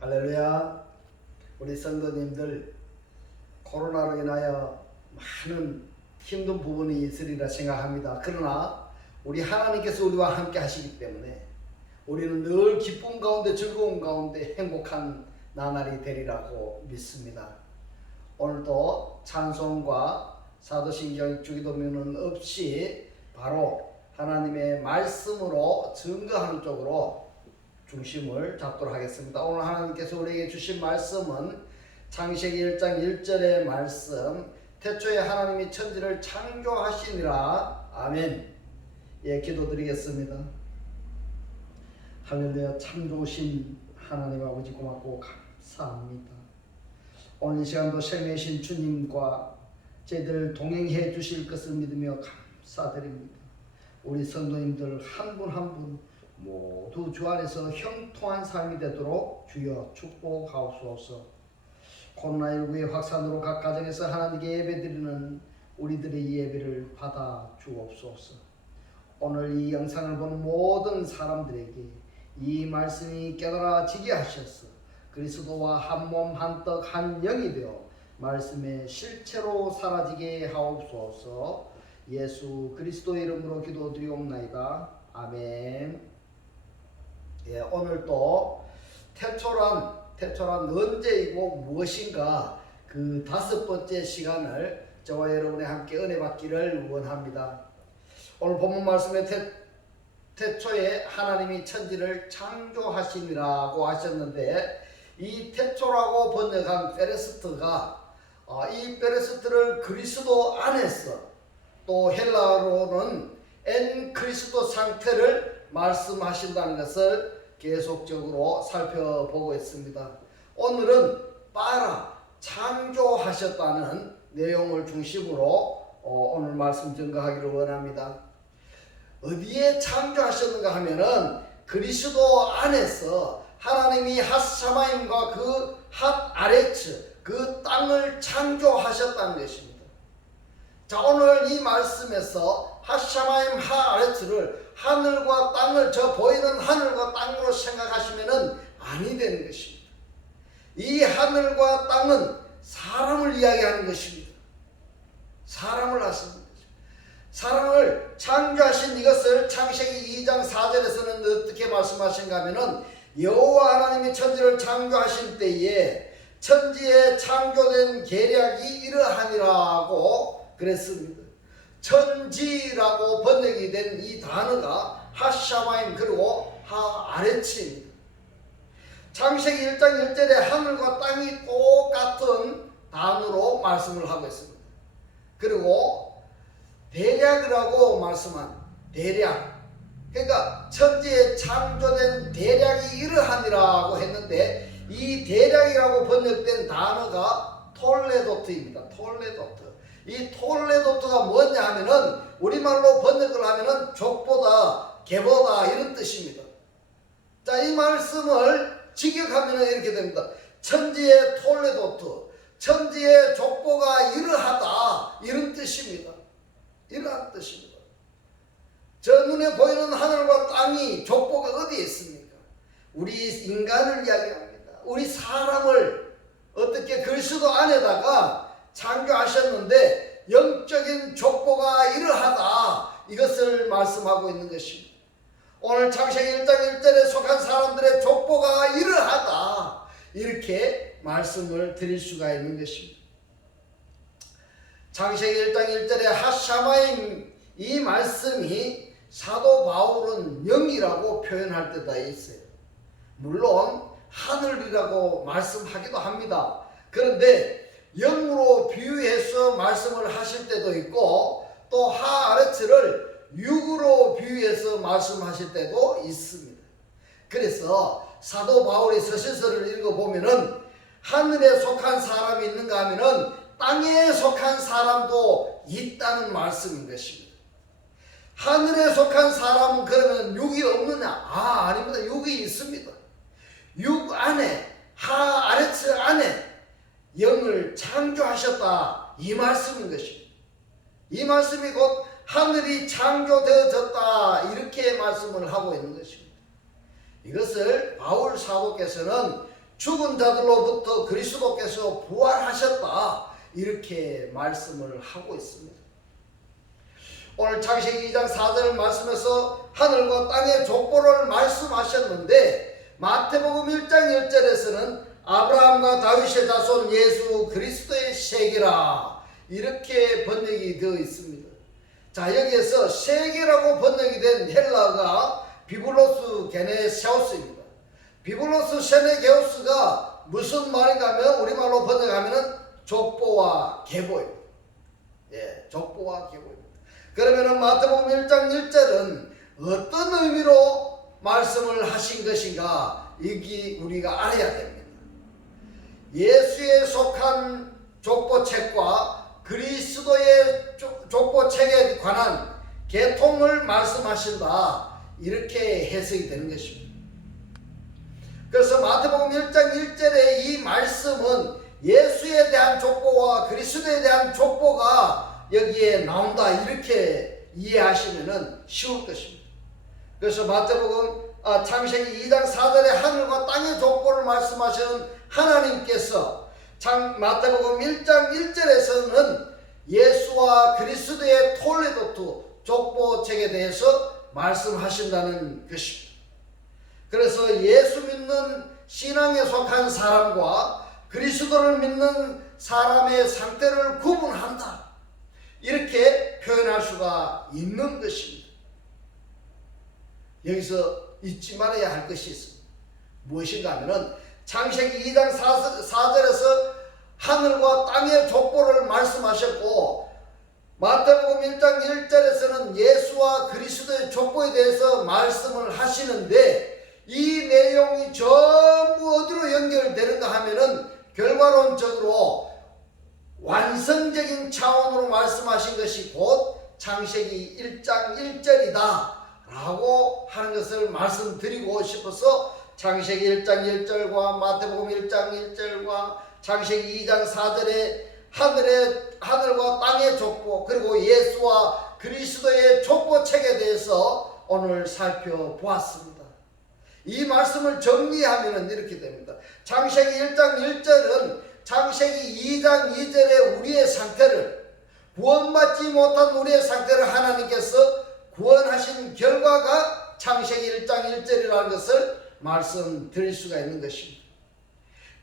할렐루야. 우리 성도님들 코로나로 인하여 많은 힘든 부분이 있으리라 생각합니다. 그러나 우리 하나님께서 우리와 함께 하시기 때문에 우리는 늘 기쁨 가운데 즐거움 가운데 행복한 나날이 되리라고 믿습니다. 오늘도 찬송과 사도신경 주기도문은 없이 바로 하나님의 말씀으로 증거하는 쪽으로 중심을 잡도록 하겠습니다. 오늘 하나님께서 우리에게 주신 말씀은 창세기 1장 1절의 말씀, 태초에 하나님이 천지를 창조하시니라. 아멘. 예, 기도드리겠습니다. 할렐루야. 참 좋으신 하나님 아버지 고맙고 감사합니다. 오늘 이 시간도 생애신 주님과 저희들 동행해 주실 것을 믿으며 감사드립니다. 우리 성도님들 한 분 한 분 모두 주 안에서 형통한 삶이 되도록 주여 축복하옵소서. 코로나19의 확산으로 각 가정에서 하나님께 예배드리는 우리들의 이 예배를 받아 주옵소서. 오늘 이 영상을 보는 모든 사람들에게 이 말씀이 깨달아지게 하셔서 그리스도와 한 몸 한 떡 한 영이 되어 말씀의 실체로 사라지게 하옵소서. 예수 그리스도의 이름으로 기도드리옵나이다. 아멘. 예, 오늘도 태초란 언제이고 무엇인가 그 5번째 시간을 저와 여러분이 함께 은혜 받기를 원합니다. 오늘 본문 말씀에 태초에 하나님이 천지를 창조하시니라고 하셨는데, 이 태초라고 번역한 페레스트가 이 페레스트를 그리스도 안에서, 또 헬라어로는 엔 그리스도 상태를 말씀하신다는 것을 계속적으로 살펴보고 있습니다. 오늘은 빠라 창조하셨다는 내용을 중심으로 오늘 말씀 전가하기를 원합니다. 어디에 창조하셨는가 하면은 그리스도 안에서 하나님이 핫샤마임과 그 핫아레츠 그 땅을 창조하셨다는 것입니다. 자, 오늘 이 말씀에서 핫샤마임 핫아레츠를 하늘과 땅을, 저 보이는 하늘과 땅으로 생각하시면은 아니 되는 것입니다. 이 하늘과 땅은 사람을 이야기하는 것입니다. 사람을 하시는 것입니다. 사람을 창조하신 이것을 창세기 2장 4절에서는 어떻게 말씀하신가 하면은, 여호와 하나님이 천지를 창조하신 때에 천지에 창조된 계략이 이러하니라고 그랬습니다. 천지라고 번역이 된 이 단어가 하샤마임 그리고 하아레츠입니다. 창세기 1장 1절에 하늘과 땅이 똑같은 단어로 말씀을 하고 있습니다. 그리고 대략이라고 말씀한 대략, 그러니까 천지에 창조된 대략이 이러하니라고 했는데, 이 대략이라고 번역된 단어가 톨레도트입니다. 톨레도트. 이 톨레도트가 뭐냐 하면은 우리말로 번역을 하면은 족보다, 개보다 이런 뜻입니다. 자, 이 말씀을 직역하면은 이렇게 됩니다. 천지의 톨레도트, 천지의 족보가 이러하다, 이런 뜻입니다. 이러한 뜻입니다. 저 눈에 보이는 하늘과 땅이 족보가 어디에 있습니까? 우리 인간을 이야기합니다. 우리 사람을 어떻게 그리스도 안에다가 창조하셨는데 영적인 족보가 이러하다, 이것을 말씀하고 있는 것입니다. 오늘 창세기 1장 1절에 속한 사람들의 족보가 이러하다, 이렇게 말씀을 드릴 수가 있는 것입니다. 창세기 1장 1절에 하샤마임, 이 말씀이 사도 바울은 영이라고 표현할 때가 있어요. 물론 하늘이라고 말씀하기도 합니다. 그런데 영으로 비유해서 말씀을 하실 때도 있고, 또 하아레츠를 육으로 비유해서 말씀하실 때도 있습니다. 그래서 사도 바울이 서신서를 읽어보면은 하늘에 속한 사람이 있는가 하면은 땅에 속한 사람도 있다는 말씀인 것입니다. 하늘에 속한 사람은 그러면 육이 없느냐? 아닙니다. 육이 있습니다. 육 안에, 하아레츠 안에 영을 창조하셨다, 이 말씀인 것입니다. 이 말씀이 곧 하늘이 창조되어졌다, 이렇게 말씀을 하고 있는 것입니다. 이것을 바울 사도께서는 죽은 자들로부터 그리스도께서 부활하셨다, 이렇게 말씀을 하고 있습니다. 오늘 창세기 2장 4절 말씀에서 하늘과 땅의 족보를 말씀하셨는데, 마태복음 1장 1절에서는 아브라함과 다윗의 자손 예수 그리스도의 세계라, 이렇게 번역이 되어 있습니다. 자, 여기에서 세계라고 번역이 된 헬라어가 비블로스 게네세우스입니다. 비블로스 게네세우스가 무슨 말인가 하면 우리말로 번역하면 족보와 계보입니다. 예, 족보와 계보입니다. 그러면 마태복음 1장 1절은 어떤 의미로 말씀을 하신 것인가, 여기 우리가 알아야 됩니다. 예수에 속한 족보책과 그리스도의 족보책에 관한 계통을 말씀하신다, 이렇게 해석이 되는 것입니다. 그래서 마태복음 1장 1절의 이 말씀은 예수에 대한 족보와 그리스도에 대한 족보가 여기에 나온다, 이렇게 이해하시면 쉬울 것입니다. 그래서 마태복음 창세기 2장 4절에 하늘과 땅의 족보를 말씀하시는 하나님께서 마태복음 1장 1절에서는 예수와 그리스도의 톨레도트 족보책에 대해서 말씀하신다는 것입니다. 그래서 예수 믿는 신앙에 속한 사람과 그리스도를 믿는 사람의 상태를 구분한다, 이렇게 표현할 수가 있는 것입니다. 여기서 잊지 말아야 할 것이 있습니다. 무엇인가 하면 창세기 2장 4절에서 하늘과 땅의 족보를 말씀하셨고, 마태복음 1장 1절에서는 예수와 그리스도의 족보에 대해서 말씀을 하시는데, 이 내용이 전부 어디로 연결되는가 하면은 결과론적으로 완성적인 차원으로 말씀하신 것이 곧 창세기 1장 1절이다 라고 하는 것을 말씀드리고 싶어서 창세기 1장 1절과 마태복음 1장 1절과 창세기 2장 4절에 하늘과 땅의 족보, 그리고 예수와 그리스도의 족보책에 대해서 오늘 살펴보았습니다. 이 말씀을 정리하면 이렇게 됩니다. 창세기 1장 1절은 창세기 2장 2절의 우리의 상태를, 구원받지 못한 우리의 상태를 하나님께서 구원하신 결과가 창세기 1장 1절이라는 것을 말씀드릴 수가 있는 것입니다.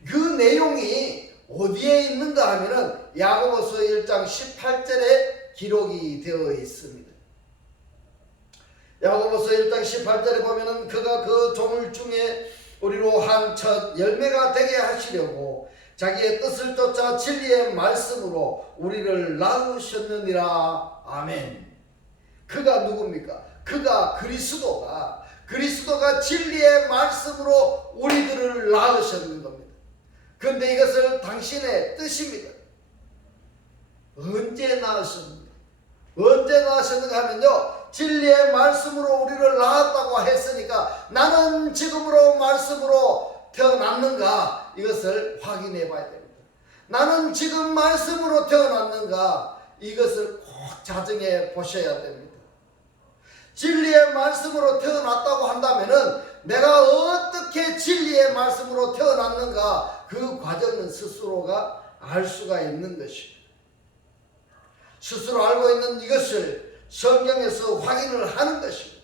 그 내용이 어디에 있는가 하면은 야고보서 1장 18절에 기록이 되어 있습니다. 야고보서 1장 18절에 보면은 그가 그 종을 중에 우리로 한 첫 열매가 되게 하시려고 자기의 뜻을 쫓아 진리의 말씀으로 우리를 낳으셨느니라. 아멘. 그가 누굽니까? 그가 그리스도가 진리의 말씀으로 우리들을 낳으셨는 겁니다. 그런데 이것을 당신의 뜻입니다. 언제 낳으셨는가? 언제 낳으셨는가 하면요, 진리의 말씀으로 우리를 낳았다고 했으니까 나는 지금으로 말씀으로 태어났는가, 이것을 확인해 봐야 됩니다. 나는 지금 말씀으로 태어났는가, 이것을 꼭 자정해 보셔야 됩니다. 진리의 말씀으로 태어났다고 한다면은 내가 어떻게 진리의 말씀으로 태어났는가, 그 과정은 스스로가 알 수가 있는 것입니다. 스스로 알고 있는 이것을 성경에서 확인을 하는 것입니다.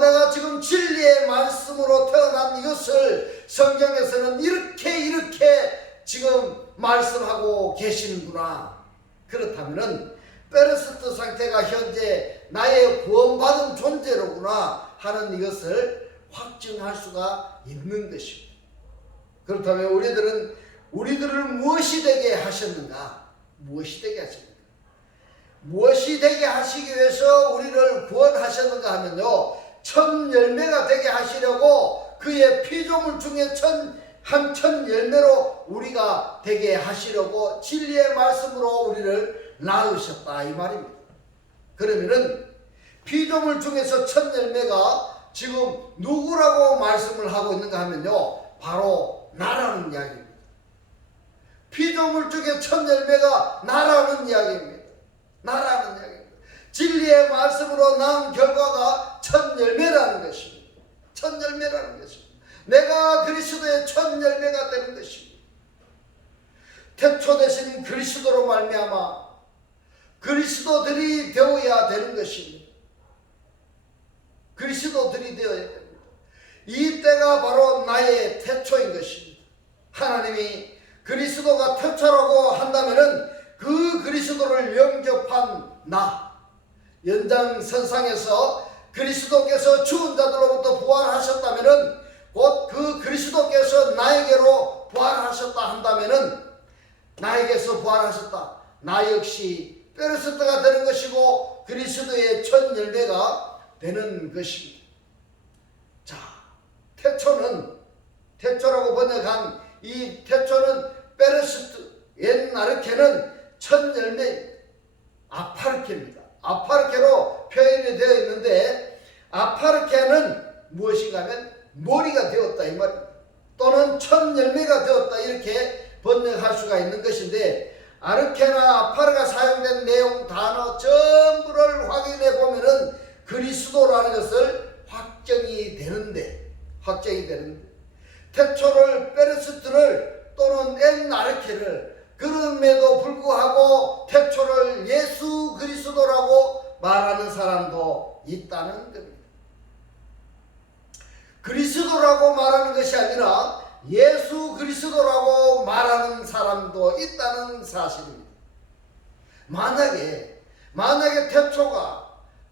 내가 지금 진리의 말씀으로 태어난 이것을 성경에서는 이렇게 지금 말씀하고 계시는구나. 그렇다면은 페르스트 상태가 현재 나의 구원받은 존재로구나 하는 이것을 확증할 수가 있는 것입니다. 그렇다면 우리들을 무엇이 되게 하셨는가? 무엇이 되게 하셨는가? 무엇이 되게 하시기 위해서 우리를 구원하셨는가 하면요, 첫 열매가 되게 하시려고 그의 피조물 중에 한 첫 열매로 우리가 되게 하시려고 진리의 말씀으로 우리를 낳으셨다, 이 말입니다. 그러면은 피조물 중에서 첫 열매가 지금 누구라고 말씀을 하고 있는가 하면요, 바로 나라는 이야기입니다. 피조물 중에 첫 열매가 나라는 이야기입니다. 나라는 이야기입니다. 진리의 말씀으로 낳은 결과가 첫 열매라는 것입니다. 첫 열매라는 것입니다. 내가 그리스도의 첫 열매가 되는 것입니다. 태초 되신 그리스도로 말미암아 그리스도들이 되어야 되는 것입니다. 그리스도들이 되어야 됩니다. 이 때가 바로 나의 태초인 것입니다. 하나님이 그리스도가 태초라고 한다면은 그 그리스도를 영접한 나, 연장선상에서 그리스도께서 죽은 자들로부터 부활하셨다면은 곧 그 그리스도께서 나에게로 부활하셨다 한다면은 나에게서 부활하셨다. 나 역시 베르스트가 되는 것이고 그리스도의 첫 열매가 되는 것입니다. 자, 태초라고 번역한 이 태초는 베르스트, 옛나르케는 첫 열매, 아파르케입니다. 아파르케로 표현이 되어 있는데 아파르케는 무엇인가 하면 머리가 되었다 이 말입니다. 또는 첫 열매가 되었다 이렇게 번역할 수가 있는 것인데 아르케나 아파르가 사용된 내용 단어 전부를 확인해 보면은 그리스도라는 것을 확정이 되는데 태초를 베르스트를 또는 엔나르케를 그럼에도 불구하고 태초를 예수 그리스도라고 말하는 사람도 있다는 겁니다. 그리스도라고 말하는 것이 아니라 예수 그리스도라고 말하는 사람도 있다는 사실입니다. 만약에 태초가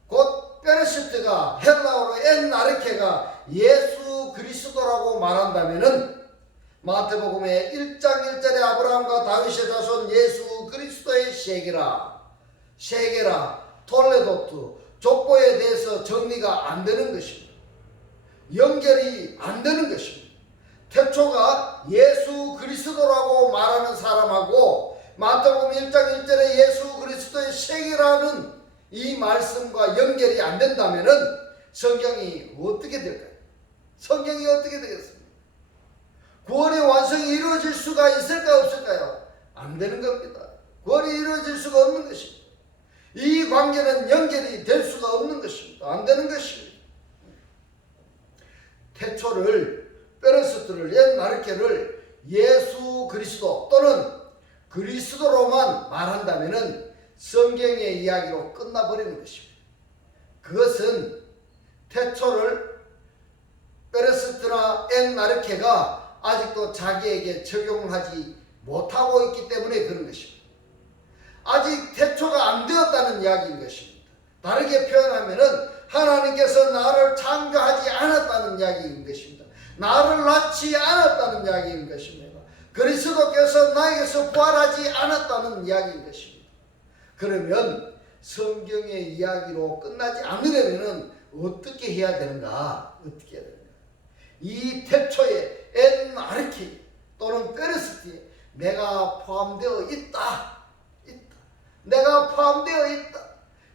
곧 베르시트가 헬라어로 엔나르케가 예수 그리스도라고 말한다면은 마태복음의 1장 1절에 아브라함과 다윗의 자손 예수 그리스도의 셰게라 톨레도트 족보에 대해서 정리가 안 되는 것입니다. 연결이 안 되는 것입니다. 태초가 예수 그리스도라고 말하는 사람하고 마태복음 1장 1절에 예수 그리스도의 셰게라는 이 말씀과 연결이 안 된다면은 성경이 어떻게 될까요? 성경이 어떻게 되겠습니까? 구원의 완성이 이루어질 수가 있을까요? 없을까요? 안 되는 겁니다. 구원이 이루어질 수가 없는 것입니다. 이 관계는 연결이 될 수가 없는 것입니다. 안 되는 것입니다. 태초를, 베르스트를, 옛나르케를 예수 그리스도 또는 그리스도로만 말한다면은 성경의 이야기로 끝나버리는 것입니다. 그것은 태초를 베르스트나 엔나르케가 아직도 자기에게 적용하지 못하고 있기 때문에 그런 것입니다. 아직 태초가 안 되었다는 이야기인 것입니다. 다르게 표현하면은 하나님께서 나를 창조하지 않았다는 이야기인 것입니다. 나를 낳지 않았다는 이야기인 것입니다. 그리스도께서 나에게서 부활하지 않았다는 이야기인 것입니다. 그러면 성경의 이야기로 끝나지 않으려면 어떻게 해야 되는가? 이 태초에 엔나르케 또는 베르스티에 내가 포함되어 있다. 내가 포함되어 있다.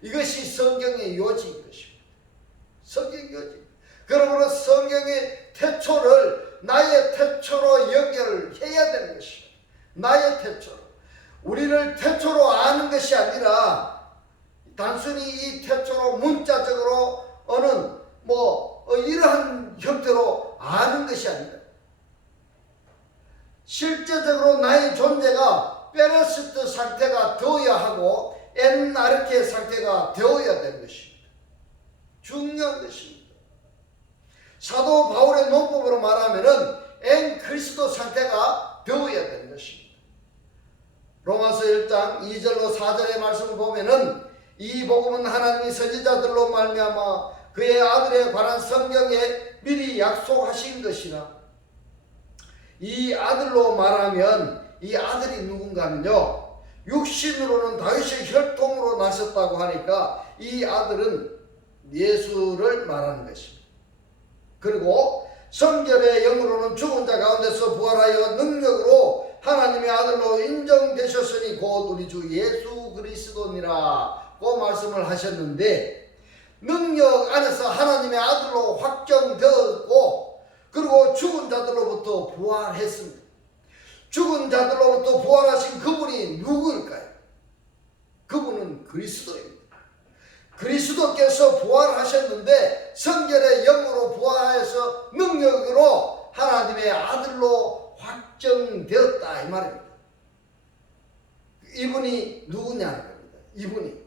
이것이 성경의 요지인 것입니다. 성경의 요지. 그러므로 성경의 태초를 나의 태초로 연결해야 되는 것입니다. 나의 태초로. 우리를 태초로 아는 것이 아니라 단순히 이 태초로 문자적으로 어느 이러한 형태로 아는 것이 아니라 실제적으로 나의 존재가 베르스트 상태가 되어야 하고 엔나르케 상태가 되어야 되는 것입니다. 중요한 것입니다. 사도 바울의 논법으로 말하면은 엔 그리스도 상태가 되어야 되는 것입니다. 로마서 1장 2절로 4절의 말씀을 보면은 이 복음은 하나님이 선지자들로 말미암아 그의 아들에 관한 성경에 미리 약속하신 것이라. 이 아들로 말하면 이 아들이 누군가 하면요, 육신으로는 다윗의 혈통으로 나셨다고 하니까 이 아들은 예수를 말하는 것입니다. 그리고 성결의 영으로는 죽은 자 가운데서 부활하여 능력으로 하나님의 아들로 인정되셨으니 곧 우리 주 예수 그리스도니라고 말씀을 하셨는데, 능력 안에서 하나님의 아들로 확정되었고 그리고 죽은 자들로부터 부활했습니다. 죽은 자들로부터 부활하신 그분이 누구일까요? 그분은 그리스도입니다. 그리스도께서 부활하셨는데 성결의 영으로 부활해서 능력으로 하나님의 아들로 확정되었다 이 말입니다. 이분이 누구냐는 겁니다. 이분이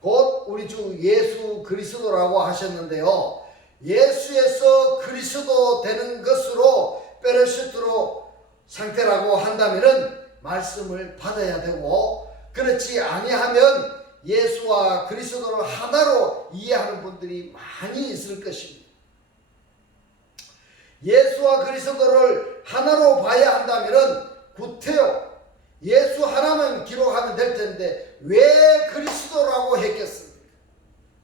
곧 우리 주 예수 그리스도라고 하셨는데요. 예수에서 그리스도 되는 것으로 페르시트로 상태라고 한다면은 말씀을 받아야 되고, 그렇지 아니하면 예수와 그리스도를 하나로 이해하는 분들이 많이 있을 것입니다. 예수와 그리스도를 하나로 봐야 한다면은 구태여 예수 하나만 기록하면 될 텐데 왜 그리스도라고 했겠습니까?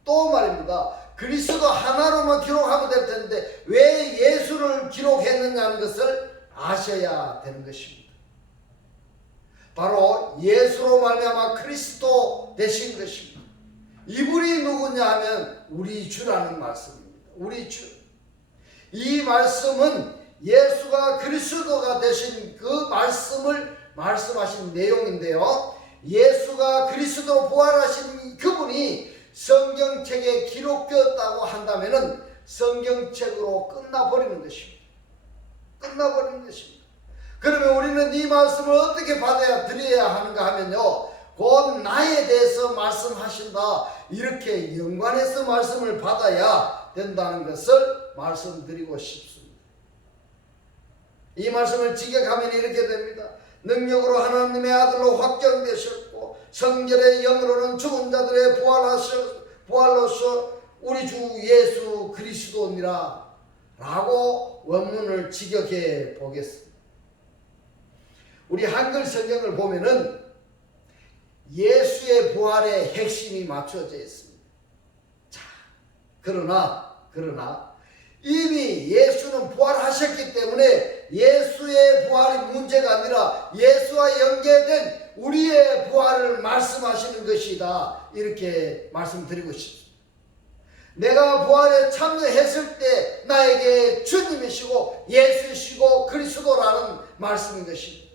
또 말입니다. 그리스도 하나로만 기록하면 될 텐데 왜 예수를 기록했느냐는 것을 아셔야 되는 것입니다. 바로 예수로 말미암아 그리스도 되신 것입니다. 이분이 누구냐 하면 우리 주라는 말씀입니다. 우리 주. 이 말씀은 예수가 그리스도가 되신 그 말씀을 말씀하신 내용인데요. 예수가 그리스도로 부활하신 그분이 성경책에 기록되었다고 한다면은 성경책으로 끝나버리는 것입니다. 끝나버리는 것입니다. 그러면 우리는 이 말씀을 어떻게 드려야 하는가 하면요, 곧 나에 대해서 말씀하신다, 이렇게 연관해서 말씀을 받아야 된다는 것을 말씀드리고 싶습니다. 이 말씀을 직역하면 이렇게 됩니다. 능력으로 하나님의 아들로 확정되셨고 성결의 영으로는 죽은 자들의 부활로서 우리 주 예수 그리스도니라 라고 원문을 직역해 보겠습니다. 우리 한글 성경을 보면은 예수의 부활의 핵심이 맞춰져 있습니다. 자, 그러나 이미 예수는 부활하셨기 때문에 예수의 부활이 문제가 아니라 예수와 연계된 우리의 부활을 말씀하시는 것이다, 이렇게 말씀드리고 싶습니다. 내가 부활에 참여했을 때 나에게 주님이시고 예수이시고 그리스도라는 말씀인 것입니다.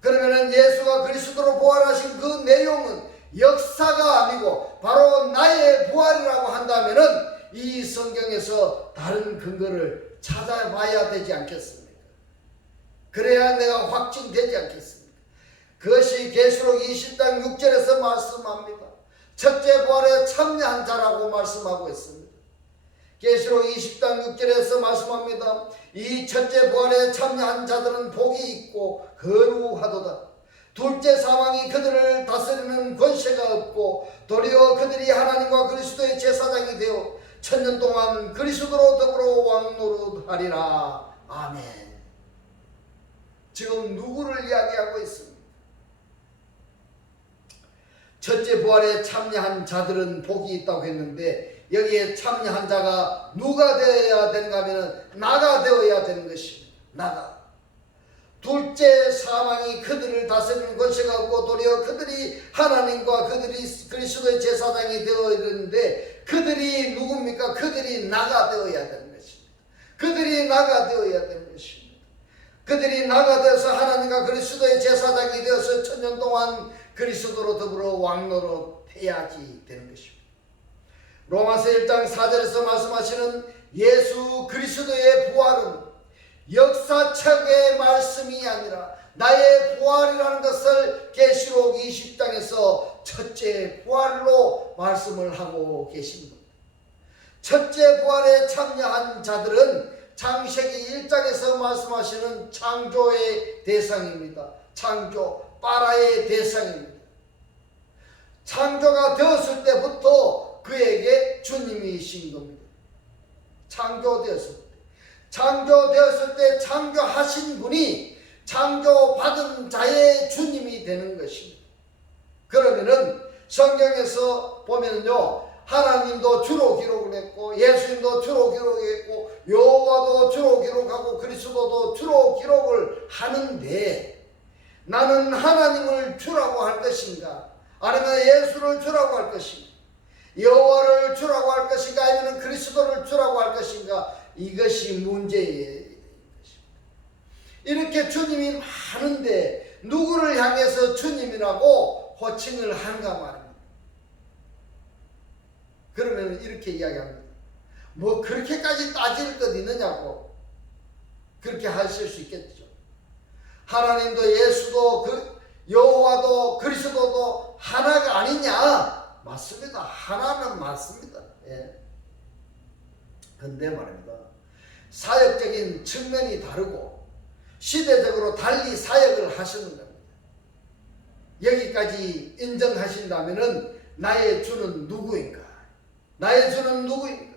그러면 예수가 그리스도로 부활하신 그 내용은 역사가 아니고 바로 나의 부활이라고 한다면은 이 성경에서 다른 근거를 찾아봐야 되지 않겠습니까? 그래야 내가 확증되지 않겠습니까? 그것이 계시록 20장 6절에서 말씀합니다. 첫째 부활에 참여한 자라고 말씀하고 있습니다. 계시록 20장 6절에서 말씀합니다. 이 첫째 부활에 참여한 자들은 복이 있고 거룩하도다. 둘째 사망이 그들을 다스리는 권세가 없고 도리어 그들이 하나님과 그리스도의 제사장이 되어 천년 동안 그리스도로 더불어 왕노릇하리라. 아멘. 지금 누구를 이야기하고 있습니까? 첫째 부활에 참여한 자들은 복이 있다고 했는데 여기에 참여한 자가 누가 되어야 되는가 하면 나가 되어야 되는 것입니다. 나가. 둘째 사망이 그들을 다스리는 권세가 없고 도리어 그들이 하나님과 그들이 그리스도의 제사장이 되어 있는데 그들이 누굽니까? 그들이 나가 되어야 되는 것입니다. 그들이 나가 되어야 되는 것입니다. 그들이 나가 되어서 하나님과 그리스도의 제사장이 되어서 천년 동안 그리스도로 더불어 왕노릇해야지 되는 것입니다. 로마서 1장 4절에서 말씀하시는 예수 그리스도의 부활은 역사책의 말씀이 아니라 나의 부활이라는 것을 계시록 20장에서 첫째 부활로 말씀을 하고 계십니다. 첫째 부활에 참여한 자들은 창세기 1장에서 말씀하시는 창조의 대상입니다. 창조, 파라의 대상입니다. 창조가 되었을 때부터 그에게 주님이신 겁니다. 창조되었을 때. 창조되었을 때 창조하신 분이 창조받은 자의 주님이 되는 것입니다. 그러면은 성경에서 보면요, 하나님도 주로 기록을 했고 예수님도 주로 기록했고 여호와도 주로 기록하고 그리스도도 주로 기록을 하는데 나는 하나님을 주라고 할 것인가 아니면 예수를 주라고 할 것인가 여호와를 주라고 할 것인가 아니면 그리스도를 주라고 할 것인가, 이것이 문제예요. 이렇게 주님이 많은데 누구를 향해서 주님이라고 호칭을 하는가 말입니다. 그러면 이렇게 이야기합니다. 뭐 그렇게까지 따질 것 있느냐고. 그렇게 하실 수 있겠죠. 하나님도 예수도 여호와도 그리스도도 하나가 아니냐? 맞습니다. 하나는 맞습니다. 예. 근데 말입니다. 사역적인 측면이 다르고 시대적으로 달리 사역을 하시는 겁니다. 여기까지 인정하신다면은 나의 주는 누구인가? 나의 주는 누구인가?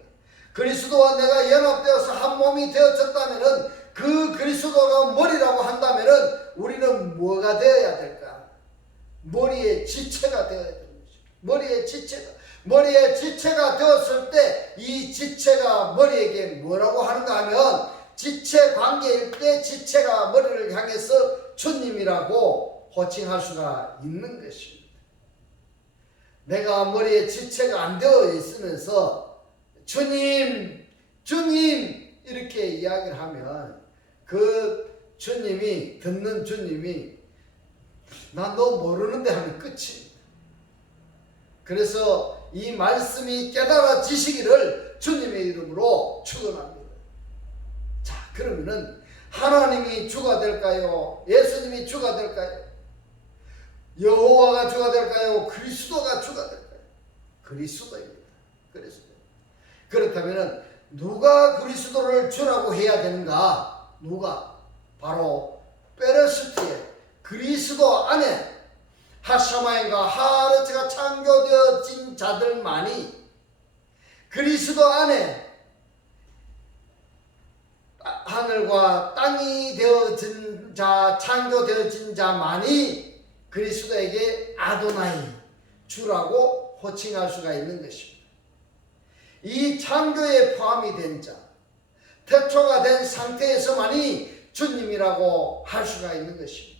그리스도와 내가 연합되어서 한 몸이 되어졌다면은 그 그리스도가 머리라고 한다면은 우리는 뭐가 되어야 될까? 머리의 지체가 되어야 되는 거죠. 머리의 지체가 되었을 때 이 지체가 머리에게 뭐라고 하는가 하면 지체 관계일 때 지체가 머리를 향해서 주님이라고 호칭할 수가 있는 것입니다. 내가 머리에 지체가 안 되어 있으면서 주님 이렇게 이야기를 하면 그 주님이 듣는 주님이 나 너 모르는데 하면 끝입니다. 그래서 이 말씀이 깨달아지시기를 주님의 이름으로 축원합니다. 자, 그러면은 하나님이 주가 될까요? 예수님이 주가 될까요? 여호와가 주가 될까요? 그리스도가 주가 될까요? 그리스도입니다. 그리스도. 그렇다면은 누가 그리스도를 주라고 해야 되는가? 누가? 바로 페르시티에 그리스도 안에 하샤마인과 하르츠가 창조되어진 자들만이 그리스도 안에 하늘과 땅이 되어진 자, 창조되어진 자만이 그리스도에게 아도나이, 주라고 호칭할 수가 있는 것입니다. 이 창조에 포함이 된 자, 태초가 된 상태에서만이 주님이라고 할 수가 있는 것입니다.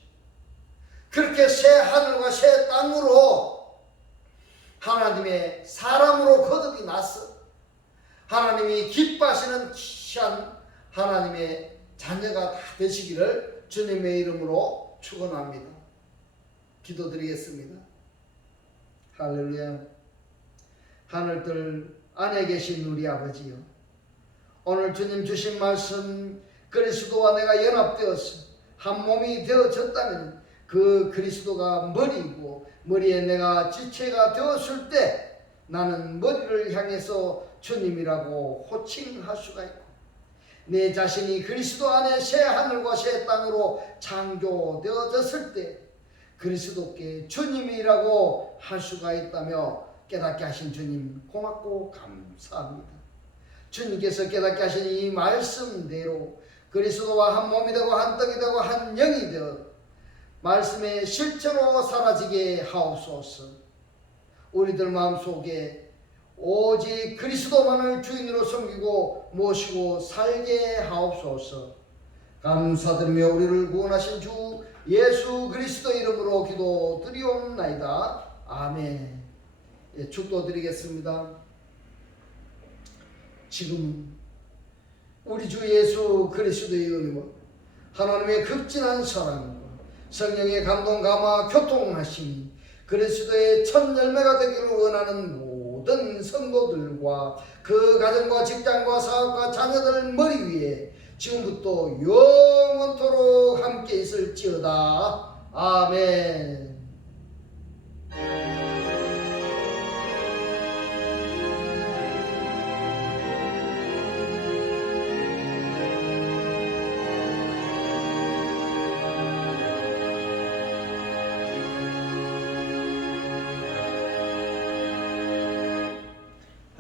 그렇게 새 하늘과 새 땅으로 하나님의 사람으로 거듭이 나서 하나님이 기뻐하시는 귀한 하나님의 자녀가 다 되시기를 주님의 이름으로 축원합니다. 기도드리겠습니다. 할렐루야. 하늘들 안에 계신 우리 아버지요, 오늘 주님 주신 말씀 그리스도와 내가 연합되어서 한 몸이 되어졌다면 그 그리스도가 머리이고 머리에 내가 지체가 되었을 때 나는 머리를 향해서 주님이라고 호칭할 수가 있고 내 자신이 그리스도 안에 새 하늘과 새 땅으로 창조되어졌을 때 그리스도께 주님이라고 할 수가 있다며 깨닫게 하신 주님 고맙고 감사합니다. 주님께서 깨닫게 하신 이 말씀대로 그리스도와 한 몸이 되고 한 떡이 되고 한 영이 되어 말씀의 실체로 사라지게 하옵소서. 우리들 마음속에 오직 그리스도만을 주인으로 섬기고 모시고 살게 하옵소서. 감사드리며 우리를 구원하신 주 예수 그리스도 이름으로 기도드리옵나이다. 아멘. 예, 축도드리겠습니다. 지금 우리 주 예수 그리스도의 은혜와 하나님의 극진한 사랑과 성령의 감동 감화 교통하심이 그리스도의 첫 열매가 되기를 원하는 모든 성도들과 그 가정과 직장과 사업과 자녀들 머리 위에 지금부터 영원토록 함께 있을지어다. 아멘.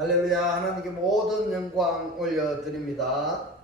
할렐루야. 하나님께 모든 영광 올려드립니다.